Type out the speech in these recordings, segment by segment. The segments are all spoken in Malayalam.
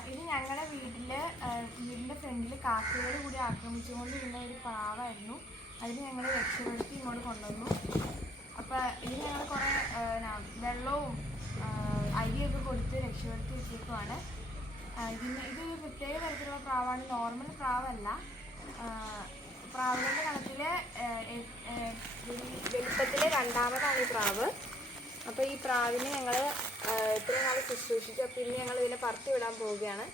ഇത് ഞങ്ങളുടെ വീട്ടിൽ വീടിന്റെ ഫ്രണ്ടിൽ കാക്കകൾ കൂടി ആക്രമിച്ചുകൊണ്ടിരുന്ന ഒരു പ്രാവായിരുന്നു അതിന് ഞങ്ങൾ രക്ഷപ്പെടുത്തി ഇങ്ങോട്ട് കൊണ്ടുവന്നു. അപ്പോൾ ഇതിന് ഞങ്ങൾ കുറേ വെള്ളവും അരിയൊക്കെ കൊടുത്ത് രക്ഷപ്പെടുത്തി വെച്ചേക്കുവാണ്. ഇതിന് ഇത് ഒരു പ്രത്യേക തരത്തിലുള്ള പ്രാവാണ്. നോർമൽ പ്രാവല്ല. പ്രാവിന്റെ വലി- വലിപ്പത്തിലെ രണ്ടാമതാണ് ഈ പ്രാവ്. അപ്പോൾ ഈ പ്രാവിനെ ഞങ്ങൾ അപ്പോൾ ഇനി ഞങ്ങൾ ഇതിനെ പറത്തി വിടാൻ പോവുകയാണ്.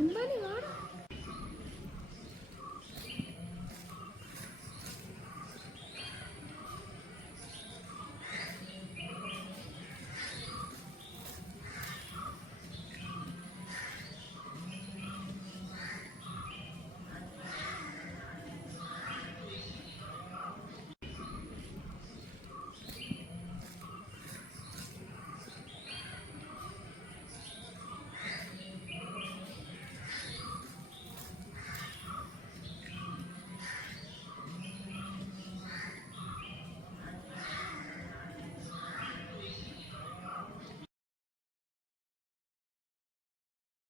എന്തായാലും